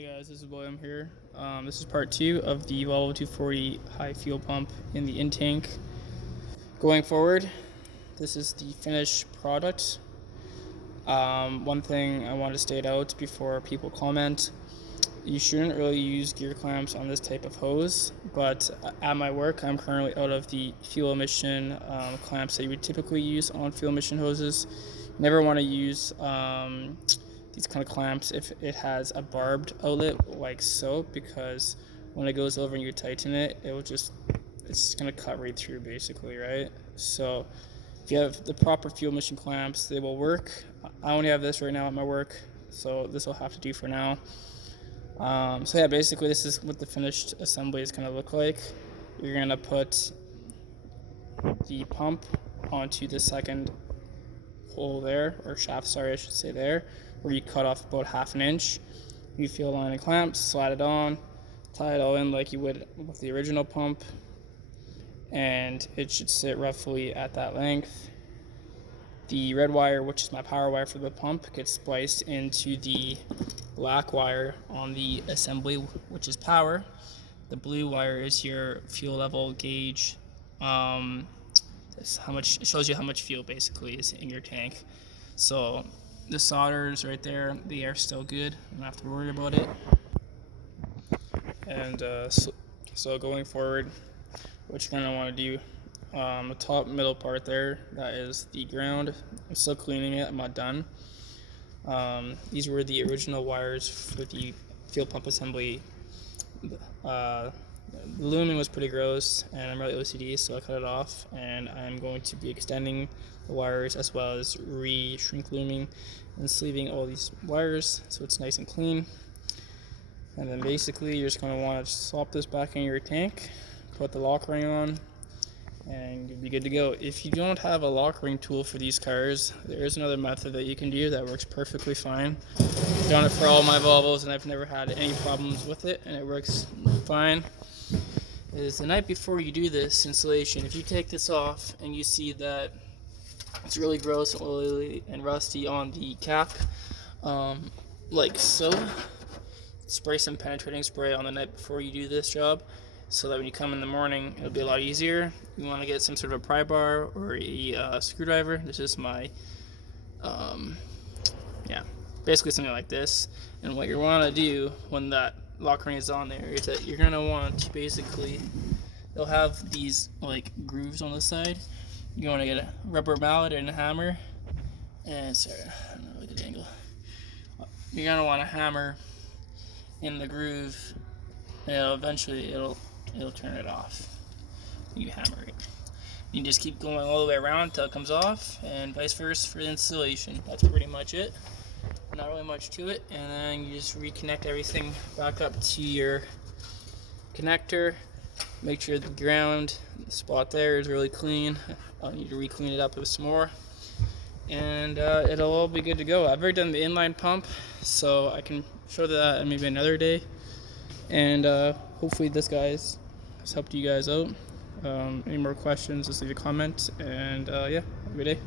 Hey guys, this is William here. This is part 2 of the Volvo 240 high fuel pump in the in-tank. Going forward, this is the finished product. One thing I want to state out before people comment, you shouldn't really use gear clamps on this type of hose, but at my work I'm currently out of the fuel emission clamps that you would typically use on fuel emission hoses. You never want to use these kind of clamps if it has a barbed outlet like so, because when it goes over and you tighten it, it's going to cut right through basically, right? So if you have the proper fuel emission clamps, they will work. I only have this right now at my work, so this will have to do for now. So yeah, basically this is what the finished assembly is going to look like. You're going to put the pump onto the second hole there, or shaft, sorry, I should say there, where you cut off about 1/2 inch. You fuel line and clamp, slide it on, tie it all in like you would with the original pump, and it should sit roughly at that length. The red wire, which is my power wire for the pump, gets spliced into the black wire on the assembly, which is power. The blue wire is your fuel level gauge. It shows you how much fuel basically is in your tank. So the solder's right there, the air's still good, you don't have to worry about it. And so going forward, what you're going to want to do, the top middle part there, that is the ground. I'm still cleaning it, I'm not done. These were the original wires for the fuel pump assembly. The looming was pretty gross, and I'm really OCD, so I cut it off, and I'm going to be extending the wires as well as shrink looming and sleeving all these wires so it's nice and clean. And then basically you're just going to want to slop this back in your tank, put the lock ring on, and you'll be good to go. If you don't have a lock ring tool for these cars, there is another method that you can do that works perfectly fine. I've done it for all my Volvos and I've never had any problems with it, and it works fine. Is the night before you do this installation, if you take this off and you see that it's really gross, oily, and rusty on the cap, like so, spray some penetrating spray on the night before you do this job, so that when you come in the morning, it'll be a lot easier. You want to get some sort of a pry bar or a screwdriver. This is my, basically something like this. And what you want to do when that lock ring is on there is that you're going to want to basically, they'll have these like grooves on the side. You want to get a rubber mallet and a hammer, and sorry, I don't know, look at the angle. You're going to want to hammer in the groove, and eventually it'll turn it off. You hammer it. You just keep going all the way around until it comes off, and vice versa for the installation. That's pretty much it. Not really much to it. And then you just reconnect everything back up to your connector. Make sure the ground spot there is really clean. I'll need to re-clean it up with some more, and it'll all be good to go. I've already done the inline pump, so I can show that maybe another day. And hopefully this has helped you guys out. Any more questions, just leave a comment, and yeah, have a good day.